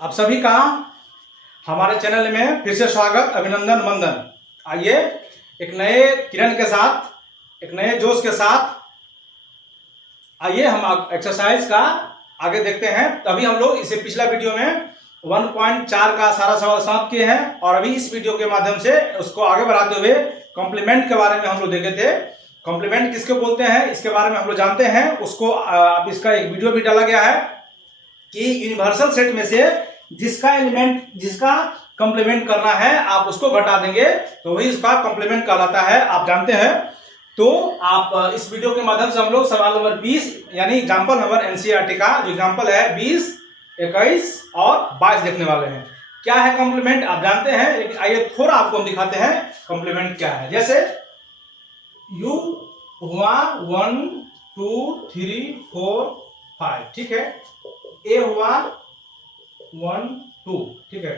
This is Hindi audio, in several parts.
आप सभी का हमारे चैनल में फिर से स्वागत, अभिनंदन, वंदन। आइए एक नए किरण के साथ, एक नए जोश के साथ आइए हम एक्सरसाइज का आगे देखते हैं। तभी हम लोग इसे पिछला वीडियो में 1.4 का सारा सवाल समाप्त किए हैं और अभी इस वीडियो के माध्यम से उसको आगे बढ़ाते हुए कॉम्प्लीमेंट के बारे में हम लोग देखे थे। कॉम्प्लीमेंट किसको बोलते हैं इसके बारे में हम लोग जानते हैं। उसको अब इसका एक वीडियो भी डाला गया है कि यूनिवर्सल सेट में से जिसका एलिमेंट जिसका कॉम्प्लीमेंट करना है आप उसको घटा देंगे तो वही उसका कॉम्प्लीमेंट कहलाता है, आप जानते हैं। तो आप इस वीडियो के माध्यम से हम लोग सवाल नंबर 20 यानी एग्जाम्पल नंबर एनसीईआरटी का जो एग्जाम्पल है 20, 21 और 22 देखने वाले हैं। क्या है कॉम्प्लीमेंट आप जानते हैं, लेकिन आइए थोड़ा आपको हम दिखाते हैं कॉम्प्लीमेंट क्या है। जैसे u हुआ 1 2 3 4 5, ठीक है। a हुआ 1 2, ठीक है।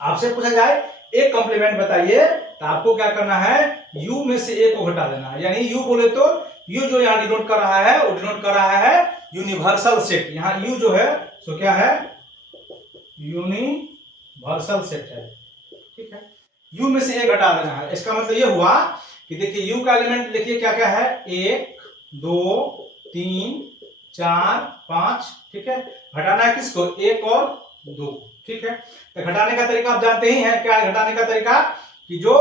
आपसे पूछा जाए एक कॉम्प्लीमेंट बताइए तो आपको क्या करना है, u में से a को घटा देना है। यानी u बोले तो u जो यहाँ डिनोट कर रहा है वो डिनोट कर रहा है यूनिवर्सल सेट। यहाँ u जो है सो क्या है, यूनिवर्सल सेट है, ठीक है। u में से a घटा देना है। इसका मतलब ये हुआ कि देखिए u का एलिमेंट देखिए क्या क्या है, 1 2 3 4 5, ठीक है। घटाना है किसको, 1 और 2, ठीक है। तो घटाने का तरीका आप जानते ही हैं। क्या है घटाने का तरीका कि जो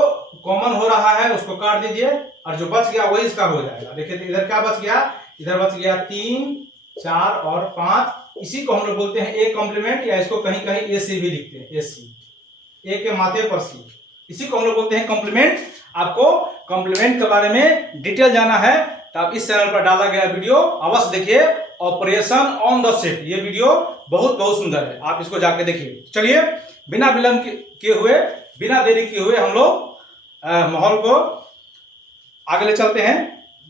कॉमन हो रहा है उसको काट दीजिए और जो बच गया वही इसका हो जाएगा। देखिए इधर क्या बच गया, इधर बच गया 3 4 और 5। इसी को हम लोग बोलते हैं ए कॉम्प्लीमेंट, या इसको कहीं कहीं ए सी भी लिखते हैं, ए सी, ए के माथे पर सी। इसी को हम लोग बोलते हैं कॉम्प्लीमेंट। आपको कॉम्प्लीमेंट के बारे में डिटेल जाना है तो आप इस चैनल पर डाला गया वीडियो अवश्य देखिए, ऑपरेशन ऑन द सेट। ये वीडियो बहुत सुंदर है, आप इसको जाके देखिए। चलिए बिना विलंब किए हुए, बिना देरी किए हुए हम लोग माहौल को आगे ले चलते हैं,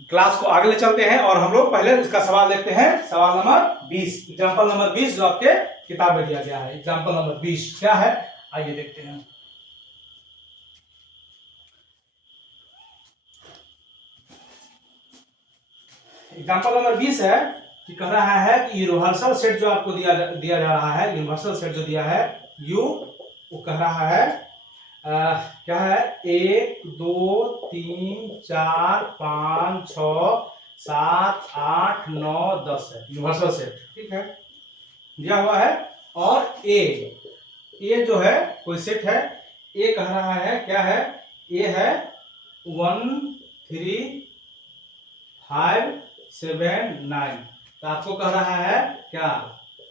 क्लास को आगे ले चलते हैं और हम लोग पहले इसका सवाल देखते हैं। सवाल नंबर 20, एग्जाम्पल नंबर 20 जो आपके किताब में दिया गया है। एग्जाम्पल नंबर 20 क्या है आइए देखते हैं। एग्जाम्पल नंबर 20 है कि कह रहा है कि यूनिवर्सल सेट जो आपको दिया जा रहा है, यूनिवर्सल सेट जो दिया है u, वो कह रहा है क्या है, 1 2 3 4 5 6 7 8 9 10 है यूनिवर्सल सेट, ठीक है, दिया हुआ है। और a जो है कोई सेट है, a कह रहा है क्या है, a है 1 3 5 7 9। तो आपको कह रहा है क्या,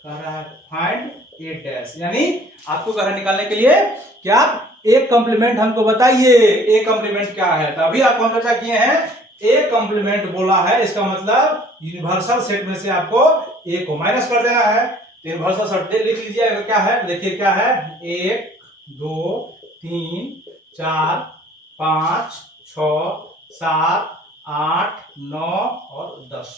कह रहा है फाइंड ए डैश, यानी आपको कह रहा है निकालने के लिए क्या, एक कॉम्प्लीमेंट हमको बताइए। ए कॉम्प्लीमेंट क्या है, तो अभी आपको हम चर्चा किए हैं ए कॉम्प्लीमेंट बोला है, इसका मतलब यूनिवर्सल सेट में से आपको ए को माइनस कर देना है। तो यूनिवर्सल सेट लिख लीजिए क्या है, देखिए क्या है, 1 2 3 4 5 6 7 8 9 और 10,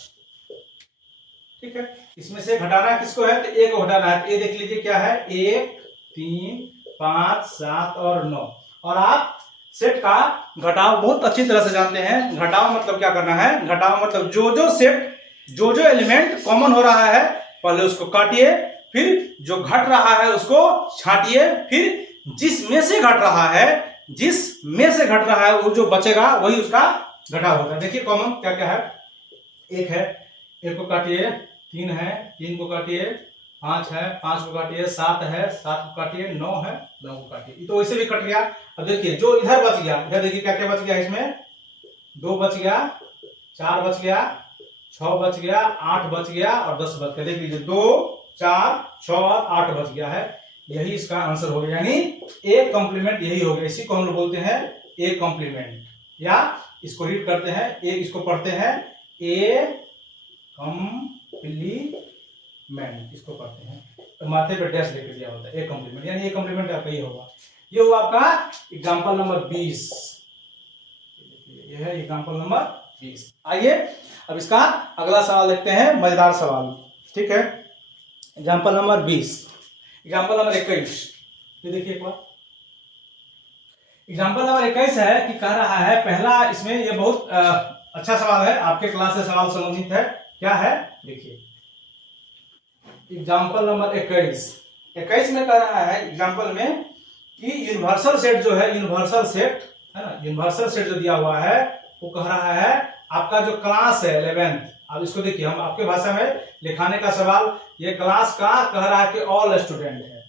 ठीक है। इसमें से घटाना किसको है, तो ए को घटाना है। तो ए देख लीजिए क्या है, 1 3 5 7 और 9। और आप सेट का घटाव बहुत अच्छी तरह से जानते हैं। घटाव मतलब क्या करना है, घटाव मतलब जो सेट जो एलिमेंट कॉमन हो रहा है पहले उसको काटिए, फिर जो घट रहा है उसको छांटिए, फिर जिसमें से घट रहा है, जिसमें से घट रहा है वो जो बचेगा वही उसका घटाव होगा। देखिए कॉमन क्या क्या है, 1 है, 1 को काटिए, 3 है, 3 को काटिए, 5 है, 5 को काटिए, 7 है, 7 को काटिए, 9 है, 9 को काटिए। तो वैसे भी कट गया। अब देखिए जो इधर बच गया, इधर देखिए क्या क्या बच गया, इसमें 2 बच गया, 4 बच गया, 6 बच गया, 8 बच गया और 10 बच गया। देख लीजिए 2 4 6 और 8 बच गया है, यही इसका आंसर हो गया, यानी ए कॉम्प्लीमेंट यही हो गया। इसी को हम लोग बोलते हैं ए कॉम्प्लीमेंट, या इसको रीड करते हैं, ए इसको पढ़ते हैं ए कॉम्प्लीमेंट, इसको पढ़ते हैं तो माथे पे डैश लेके दिया होता है ए कॉम्प्लीमेंट, यानी ए कॉम्प्लीमेंट आपका ये होगा। ये हुआ आपका एग्जांपल नंबर 20, ये है एग्जांपल नंबर 20। आइए अब इसका अगला सवाल देखते हैं, मजेदार सवाल, ठीक है। एग्जांपल नंबर 20, एग्जांपल नंबर 21, ये देखिए एक बार। एग्जांपल नंबर 21 है कि कह रहा है पहला, इसमें ये बहुत अच्छा सवाल है, आपके क्लास से सवाल संबंधित है। क्या है देखिए, एग्जाम्पल नंबर 21 21 में कह रहा है एग्जांपल में कि यूनिवर्सल सेट जो है, यूनिवर्सल सेट है ना, यूनिवर्सल सेट जो दिया हुआ है वो कह रहा है आपका जो क्लास है 11th। अब इसको देखिए, हम आपके भाषा में लिखाने का सवाल, ये क्लास का कह रहा है कि ऑल स्टूडेंट है,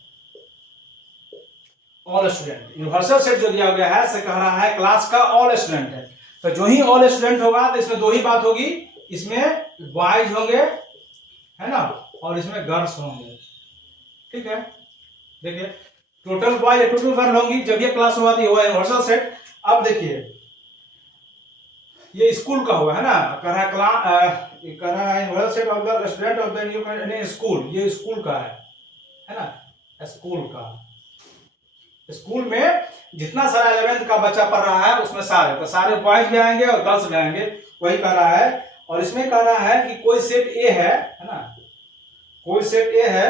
ऑल स्टूडेंट। यूनिवर्सल सेट जो दिया गया है से कह रहा है क्लास का ऑल स्टूडेंट है। तो जो ही ऑल स्टूडेंट होगा तो इसमें दो ही बात होगी, इसमें बॉयज होंगे है ना, और इसमें गर्ल्स होंगे। ठीक है, देखिए टोटल बॉय टोटल गर्ल होंगी जब ये क्लास हुआ, तो ये हुआ यूनिवर्सल सेट। अब देखिए ये स्कूल का हुआ है ना, कह रहा है कह रहा है universal set of the student of the new school, ये स्कूल का है ना, स्कूल का। स्कूल में जितना सारा 11th का बच्चा पढ़ रहा है उसमें सारे, तो सारे बॉयज भी आएंगे और गर्ल्स भी आएंगे, वही कह रहा है। और इसमें कह रहा है कि कोई सेट ए है ना, कोई सेट ए है,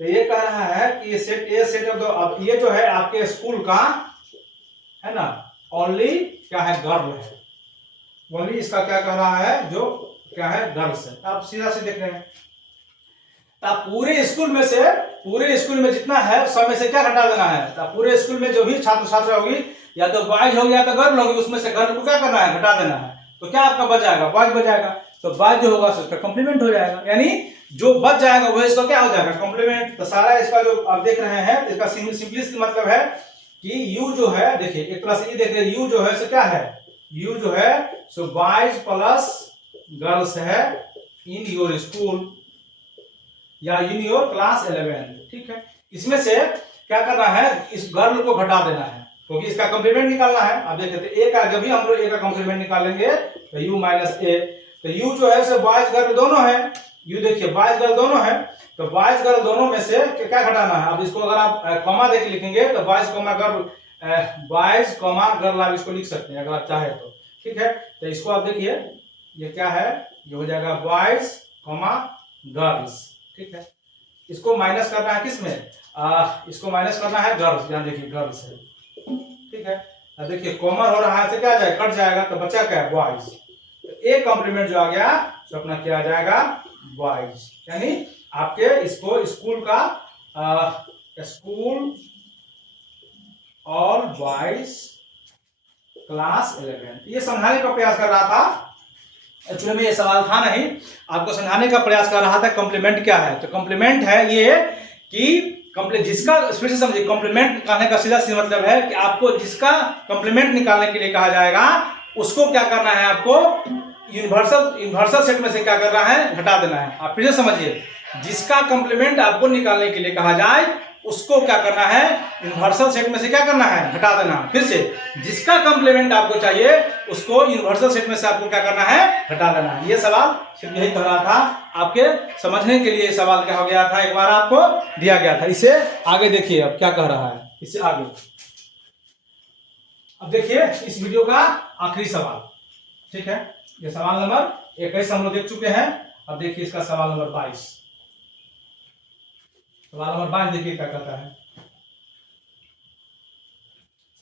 तो ये कह रहा है कि ये set A set of the, अब ये जो है आपके स्कूल का है ना, ओनली क्या है, गर्ल है, ओनली इसका क्या कह रहा है, जो क्या है गर्ल्स है। आप सीधा से देख रहे हैं, तो पूरे स्कूल में से, पूरे स्कूल में जितना है सब में से क्या घटा देना है, तो पूरे स्कूल में जो भी छात्र छात्रा होगी, या तो बॉयज होगी या तो गर्ल होगी, उसमें से गर्ल को क्या करना है, घटा देना है। तो क्या आपका बच जाएगा, बॉयज बच जाएगा, तो बॉयज जो होगा उसका कॉम्प्लीमेंट हो जाएगा, यानी जो बच जाएगा वो इसका क्या हो जाएगा, कॉम्प्लीमेंट। तो सारा इसका जो आप देख रहे हैं, इसका सिंपलिस्ट मतलब है कि यू जो है, देखिए एक तरह से ये देखिए, यू जो है सो क्या है, यू जो है सो बॉयज प्लस गर्ल्स है इन योर स्कूल या इन योर क्लास 11। ठीक है, इसमें से क्या करना है, इस गर्ल को घटा देना है, क्योंकि इसका कॉम्प्लीमेंट निकालना है। आप देखते हैं ए का, जब भी हम लोग ए का कॉम्प्लीमेंट निकालेंगे तो यू माइनस ए, तो यू जो है सो बॉयज गर्ल दोनों है, यू देखिए बॉयज गर्ल दोनों है, तो बॉयज गर्ल दोनों में से क्या घटाना है। अब इसको अगर आप कॉमा देके लिखेंगे तो boys comma girl, boys comma girl आप इसको लिख सकते हैं अगर आप चाहे तो। ठीक है, तो इसको आप देखिए ये क्या है, ये हो जाएगा बॉयज कॉमा गर्ल्स। ठीक है, इसको माइनस करना है किसमें, इसको माइनस करना है गर्ल्स, यहाँ देखिए गर्ल्स है। ठीक है, देखिए कॉमन हो रहा है, क्या जाए, कट जाएगा, तो बचा क्या है, बॉयज। तो एक कॉम्प्लीमेंट जो आ गया तो अपना क्या आ जाएगा, बॉयज, यानी आपके इसको स्कूल का स्कूल ऑल बॉयज क्लास 11, ये समझाने का प्रयास कर रहा था। एक्चुअली में ये सवाल था नहीं, आपको समझाने का प्रयास कर रहा था कॉम्प्लीमेंट क्या है। तो कॉम्प्लीमेंट है ये कि जिसका, फिर से समझिए, कॉम्प्लीमेंट निकालने का सीधा सीधा मतलब है कि आपको जिसका कॉम्प्लीमेंट निकालने के लिए कहा जाएगा उसको क्या करना है, आपको यूनिवर्सल सेट में से क्या करना है, घटा देना है। आप फिर से समझिए, जिसका कॉम्प्लीमेंट आपको निकालने के लिए कहा जाए उसको क्या करना है, यूनिवर्सल सेट में से क्या करना है, घटा देना। फिर से, जिसका कॉम्प्लीमेंट आपको चाहिए उसको यूनिवर्सल सेट में से आपको क्या करना है, घटा देना है। ये सवाल सिर्फ यही कर रहा था, आपके समझने के लिए सवाल क्या हो गया था, एक बार आपको दिया गया था। इसे आगे देखिए अब क्या कह रहा है, इससे आगे अब देखिए इस वीडियो का आखिरी सवाल। ठीक है, ये सवाल नंबर 21 हम लोग देख चुके हैं। अब देखिए इसका सवाल नंबर 22, सवाल नंबर 22 देखिए क्या कहता है।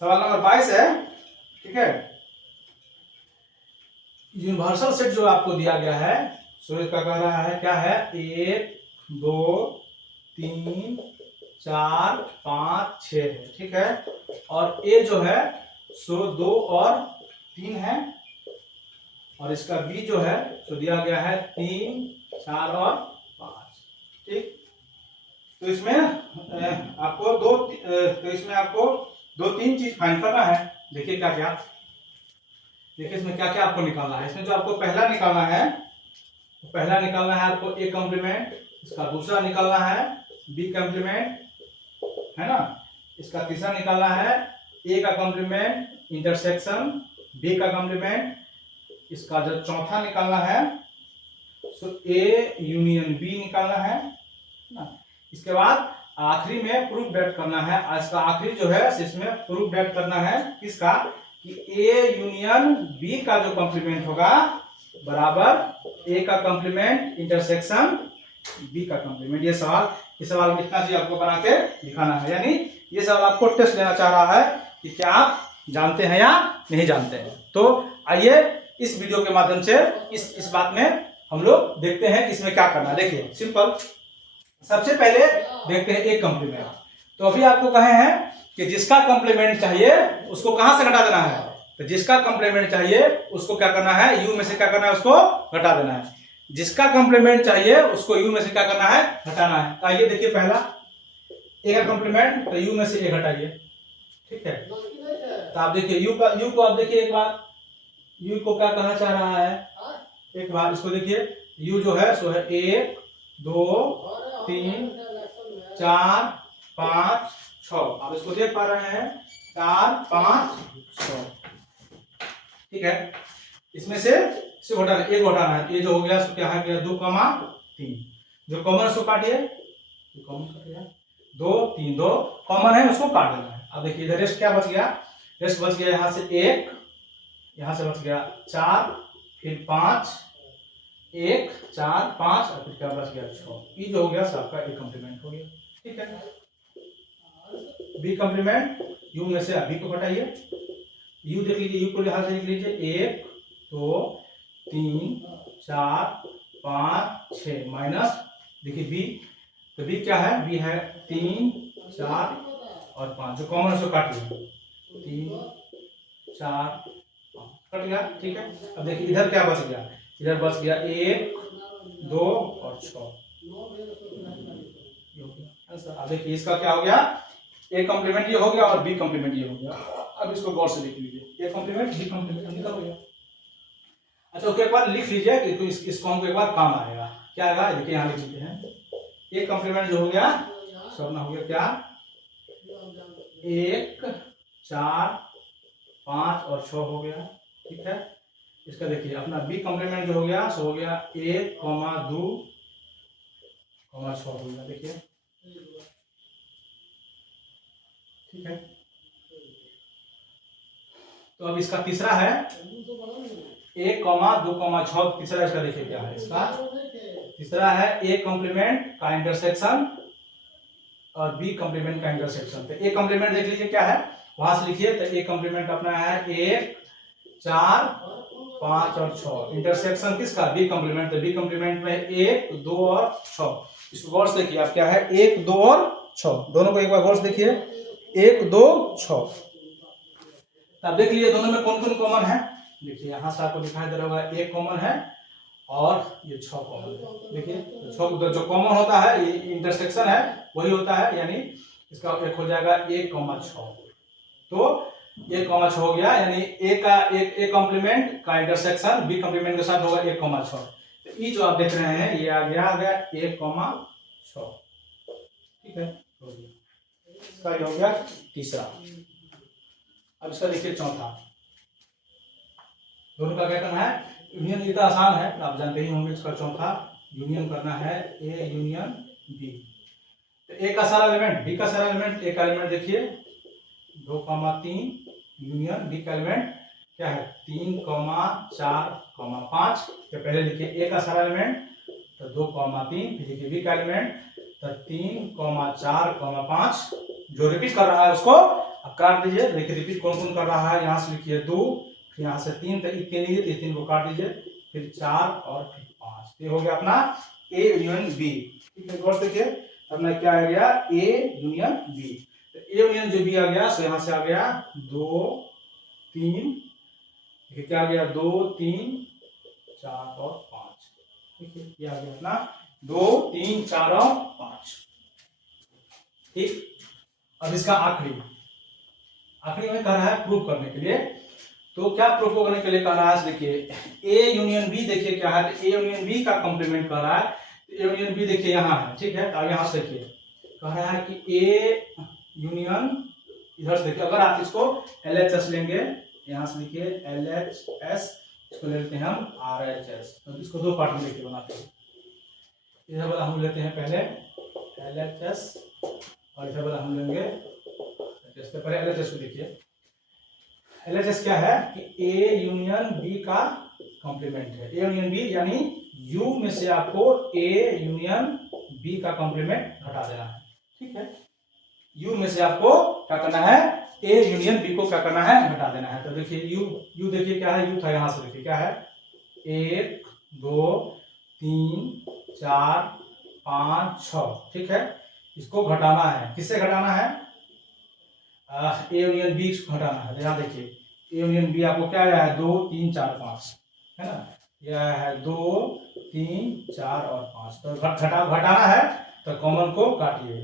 सवाल नंबर 22 है, ठीक है, यूनिवर्सल सेट जो आपको दिया गया है सूर्य का कह रहा है क्या है, 1 2 3 4 5 6 है। ठीक है, और ए जो है सो 2 और 3 है, और इसका बी जो है तो दिया गया है 3 4 और 5। ठीक, तो इसमें आपको तो इसमें आपको 2-3 चीज फाइंड करना है। देखिए क्या क्या, देखिए इसमें क्या क्या आपको निकालना है। इसमें जो आपको पहला निकालना है, तो पहला निकालना है आपको ए कॉम्प्लीमेंट, इसका दूसरा निकालना है बी कॉम्प्लीमेंट, है ना, इसका तीसरा निकालना है ए का कॉम्प्लीमेंट इंटरसेक्शन बी का कॉम्प्लीमेंट, इसका जो चौथा निकालना है सो ए यूनियन बी निकालना है ना। इसके बाद आखिरी में प्रूफ डेट करना है, इसका आखिरी जो है इसमें प्रूफ डेट करना है किसका, कि ए यूनियन बी का जो कॉम्प्लीमेंट होगा बराबर ए का कॉम्प्लीमेंट इंटरसेक्शन बी का कॉम्प्लीमेंट। ये सवाल में इतना चीज आपको बना के दिखाना है, यानी ये सवाल आपको टेस्ट लेना चाह रहा है कि क्या आप जानते हैं या नहीं जानते हैं। तो आइए इस वीडियो के माध्यम से इस बात में हम लोग देखते हैं कि इसमें क्या करना है। देखिए सिंपल, सबसे पहले देखते हैं एक कॉम्प्लीमेंट। तो अभी आपको कहे हैं कि जिसका कॉम्प्लीमेंट चाहिए उसको कहां से घटा देना है, तो जिसका कॉम्प्लीमेंट चाहिए उसको क्या करना है, यू में से क्या करना है, उसको घटा देना है। जिसका कॉम्प्लीमेंट चाहिए उसको यू में से क्या करना है, घटाना है। तो आइए देखिए पहला ए का कॉम्प्लीमेंट, तो यू में से ए घटाइए, ठीक है। तो आप देखिए यू को आप देखिए एक बार, यू को क्या कहना चाह रहा है, एक बार इसको देखिए, यू जो है सो है 1 2 3 4 5 6। आप इसको देख पा रहे हैं 4 5 6, ठीक है। इसमें से घटाना, एक घटाना है, ये जो हो गया सो क्या है, 2,3। जो कॉमन है उसको काटिए, कॉमन काटिए 2 3, 2 कॉमन है उसको काट देना है। अब देखिए इधर रेस्ट क्या बच गया, रेस्ट बच गया यहाँ से 1, यहाँ से बच गया 4, फिर 5, 1 4 5 और फिर क्या बच गया 6। ये जो हो गया सबका एक कॉम्प्लीमेंट हो गया, ठीक है। बी कॉम्प्लीमेंट, यू में से बी को घटाइए, यू देख लीजिए, यू को यहां से लिख लीजिए 1 2 3 4 5 6 माइनस, देखिए बी, तो बी क्या है, बी है 3 4 और 5, जो कॉमन उसको काट लिया 3 4 5 कट गया, ठीक है। अब देखिए इधर क्या बच गया, इधर बच गया 1 2 और 6। अब देखिए इसका क्या हो गया, ए कॉम्प्लीमेंट ये हो गया और बी कॉम्प्लीमेंट ये हो गया। अब इसको गौर से लिख लीजिए, ए कॉम्प्लीमेंट बी कॉम्प्लीमेंट निकल हो गया। अच्छा ओके, एक बार लिख लीजिए कि तो इसको हमको एक बार काम आएगा, क्या आएगा, देखिए यहाँ लिख लेते हैं। ए कॉम्प्लीमेंट जो हो गया सब ना हो गया क्या, 1 4 5 और 6 हो गया, ठीक है। इसका देखिए अपना बी कॉम्प्लीमेंट जो हो गया सो हो गया 1 2 6 हो गया, देखिए, ठीक है। तो अब इसका तीसरा है 1 2 6, तीसरा इसका देखिए क्या है, इसका तीसरा है ए कॉम्प्लीमेंट का इंटरसेक्शन और बी कॉम्प्लीमेंट का इंटरसेक्शन। तो ए कॉम्प्लीमेंट देख लीजिए क्या है, वहां से लिखिए। तो ए कॉम्प्लीमेंट अपना है 1 4 5 और 6, इंटरसेक्शन किसका, बी कॉम्प्लीमेंट। तो बी कॉम्प्लीमेंट में 1 2 और 6। इसको गौर से देखिए आप, क्या है 1 2 और 6, दोनों को एक बार गौर से देखिए, 1 2 6। अब देख लीजिए दोनों में कौन कौन कॉमन है, देखिए यहाँ से आपको दिखाई दे रहा होगा 1 कॉमन है और ये 6 कॉमन है। देखिए तो जो कॉमन होता है ये इंटरसेक्शन है वही होता है, यानी इसका एक हो जाएगा 1 6। तो 1 6 हो गया, यानी ए का एक कॉम्प्लीमेंट का इंटरसेक्शन बी कॉम्प्लीमेंट के साथ होगा 1 6। तो ये जो आप देख रहे हैं ये आ गया 1 6, ठीक है। इसका ये हो गया तीसरा। अब इसका देखिए चौथा, दोनों का क्या करना है, यूनियन। इतना आसान है, आप जानते ही होंगे। इसका चौथा यूनियन करना है ए यूनियन बी। तो ए का सारा एलिमेंट, बी का सारा एलिमेंट, ए का एलिमेंट देखिए 2 3 यूनियन बी का एलिमेंट क्या है 3 4 5। तो पहले लिखिए ए का सारा एलिमेंट तो 2 3, फिर लिखिए बी का एलिमेंट तो 3 4 5। जो रिपीट कर रहा है उसको अब काट दीजिए। देखिए रिपीट कौन कौन कर रहा है, यहाँ से लिखिए 2, फिर यहाँ से 3, तो 3 को काट दीजिए, फिर 4 और फिर 5। ये हो गया अपना ए यूनियन बी, ठीक है। गौर से देखिए अपना क्या आ गया, ए यूनियन बी। तो ए यूनियन जो बी आ गया सो यहाँ से आ गया 2 3, क्या आ गया 2 3 4 और 5, ठीक है। ये आ गया अपना 2 3 4 और 5, ठीक। अब इसका आखिरी में कह रहा है प्रूव करने के लिए। तो क्या प्रूव करने के लिए कह रहा है, देखिए ए यूनियन बी, देखिए क्या है, ए यूनियन बी का कॉम्प्लीमेंट कह रहा है। ए यूनियन बी देखिए यहाँ है, ठीक है। अब यहाँ से देखिए कह रहा है कि ए यूनियन, इधर से देखिए अगर आप इसको LHS लेंगे, यहाँ से लिखिए LHS, इसको ले लेते हैं हम RHS। तो इसको दो पार्ट में देखिए बनाते हैं। इधर वाला हम लेते हैं पहले LHS और इधर वाला हम लेंगे LHS। तो पहले LHS को देखिए, LHS क्या है कि ए यूनियन बी का कॉम्प्लीमेंट है। ए यूनियन बी यानी यू में से आपको ए यूनियन बी का कॉम्प्लीमेंट घटा देना है, ठीक है। यू में से आपको क्या करना है, ए यूनियन बी को क्या करना है, घटा देना है। तो देखिए यू देखिए क्या है, यू था, यहां से देखिए क्या है 1 2 3 4 5 6, ठीक है। इसको घटाना है, किससे घटाना है? ए यूनियन बी को घटाना है। यहाँ देखिए ए यूनियन बी आपको क्या आया है? 2 3 4 5, है ना। यह है 2 3 4 और 5। तो घटाना है तो कॉमन को काटिए,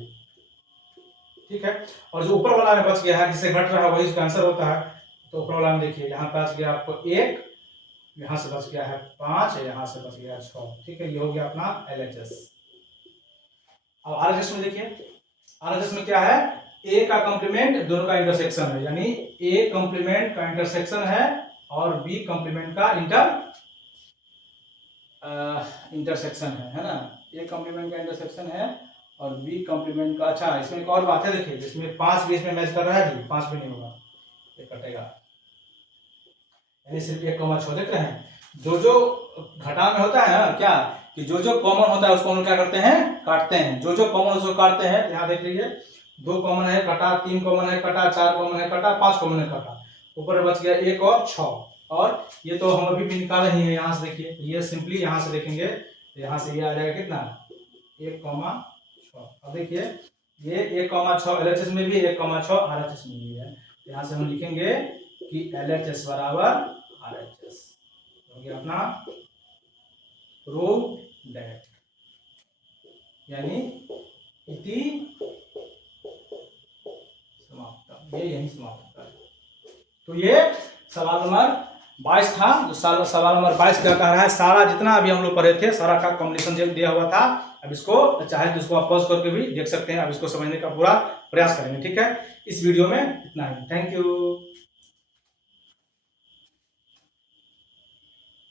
ठीक है। और जो ऊपर वाला में बच गया है, जिससे घट रहा है वही इसका आंसर होता है। तो ऊपर वाला में देखिए यहाँ बच गया आपको 1, यहाँ से बच गया है 5, यहाँ से बच गया 6, ठीक है। ये हो गया अपना LHS। अब RHS में देखिए, RHS में क्या है? ए का कॉम्प्लीमेंट दोनों का इंटरसेक्शन है, यानी ए कॉम्प्लीमेंट का इंटरसेक्शन है और बी कॉम्प्लीमेंट का इंटरसेक्शन है ना। ए कॉम्प्लीमेंट का इंटरसेक्शन है और बी कॉम्प्लीमेंट का। अच्छा, इसमें एक और बात है, देखिए इसमें 5 भी इसमें मैच कर रहा है जी, 5 भी नहीं होगा, ये कटेगा, यानी सिर्फ 1,6। देख रहे हैं, जो जो घटा में होता है ना क्या, कि जो जो कॉमन होता है उसको हम लोग क्या करते हैं? काटते हैं। जो जो कॉमन उसको काटते हैं। यहाँ देख लीजिए 2 कॉमन है कटा, 3 कॉमन है कटा, 4 कॉमन है कटा, 5 कॉमन है कटा, ऊपर बच गया 1 और 6। और ये तो हम अभी भी निकाले ही है, यहाँ से देखिए, ये सिंपली यहाँ से देखेंगे, यहाँ से ये आ जाएगा कितना? 1,6। अब देखिए ये 1,6 LHS में भी, 1,6 RHS में भी है। यहाँ से हम लिखेंगे कि LHS बराबर RHS हो गया अपना प्रूव दैट, यानी इति समाप्त, ये यही समाप्त होता है। तो ये सवाल नंबर 22 था। जो सवाल नंबर 22 क्या कह रहा है? सारा जितना अभी हम लोग पढ़े थे सारा का कॉम्बिनेशन दिया हुआ था। अब इसको चाहे तो इसको आप पॉज करके भी देख सकते हैं। अब इसको समझने का पूरा प्रयास करेंगे, ठीक है। इस वीडियो में इतना ही। Thank you.